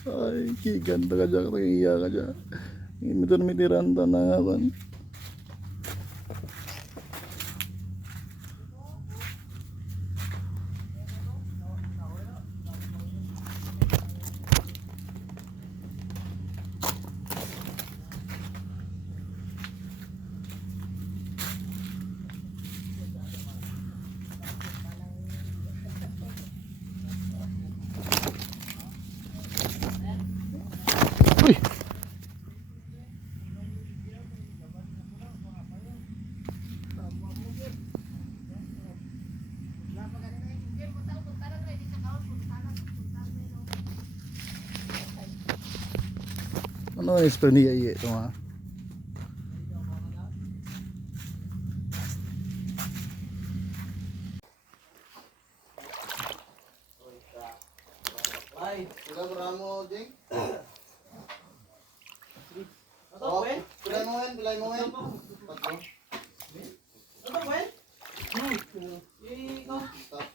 Ay, giganda ka dyan, nakihiya ka dyan. Hindi mo may tiranda na nga kan. Uy! Ano ang spray niya ito ha? Ay, sudah beramo, Jing. Ano, Wen? Pilay mo, Wen. Pilay mo, Wen. Tatlo. Ano, Wen? Ikaw. Stop.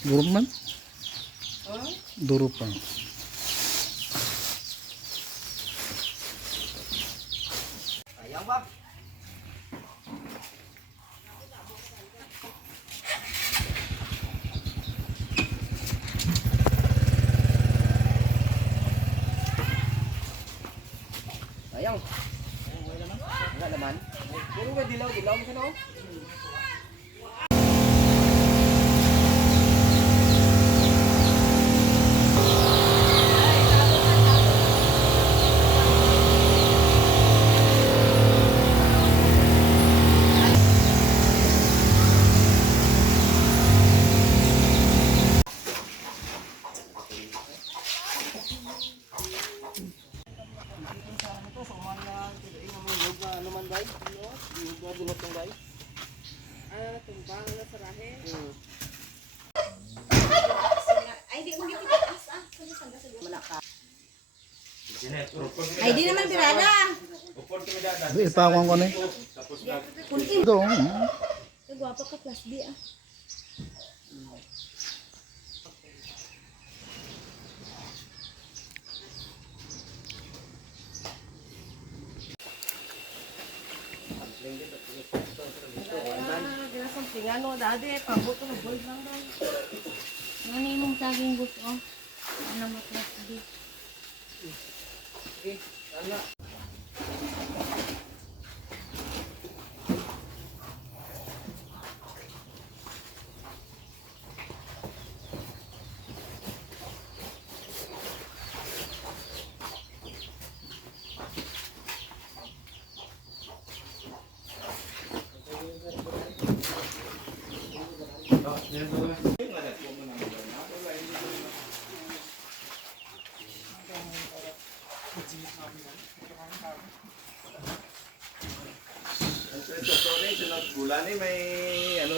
Durog man? Durog pa. Sayang ba? Sayang. Wala naman. Puro ba dilaw? Dilaw mo siya no? Tumbang na sarahe. Ay, di mo gito taas ah. Malaka. Ay, di naman pirada. Itawan ko na eh. Kunin. Ito. Gwapo ka plus B ah. Tingano dati, pabuto ng boy lang daw. Ano yung saging gusto? Ano mo plus B? Bulan ni may ano.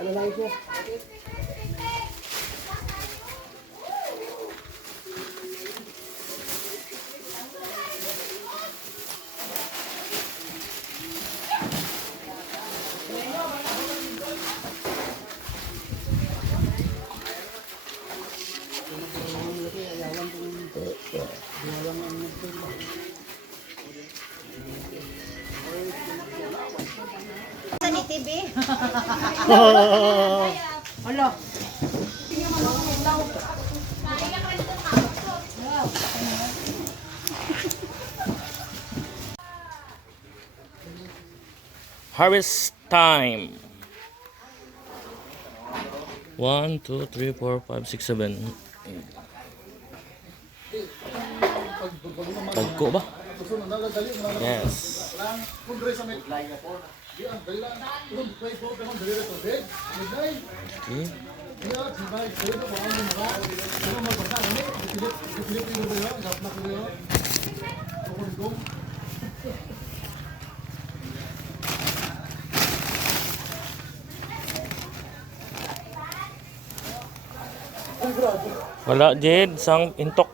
Ano lang ito? Sa ni TV. Alo. Harvest time. 1, 2, 3, 4, 5, 6, 7, 8. Tagko ba? Yes. Okay. Wala Jed, sang intok.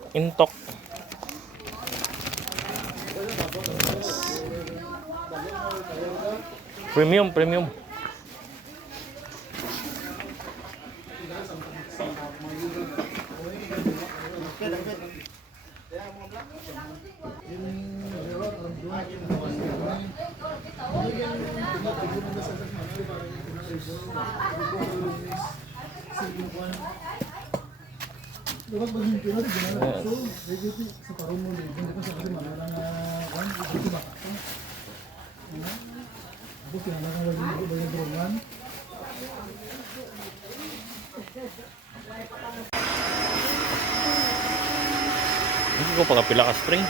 Premium. Hindi ko pagkapila ka spring.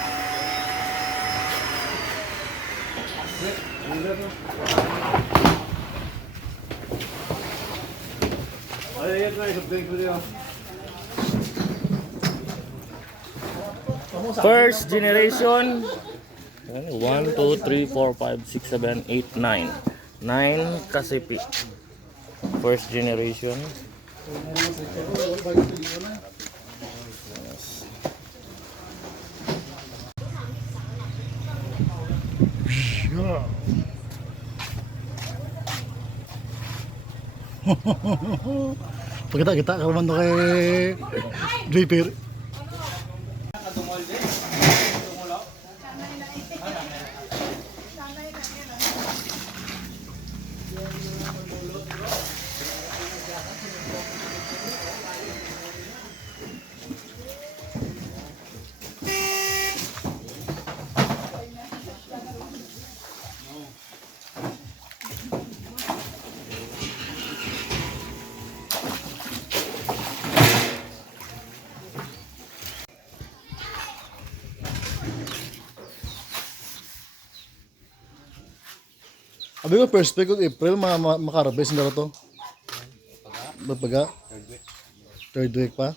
First generation. 1, 2, 3, 4, 5, 6, 7, 8, 9. 9 kasipi. First generation. Pagkita kita kalau to kay Draper. Abi ko first week of April makarabes na to. Bapaga. Third week pa.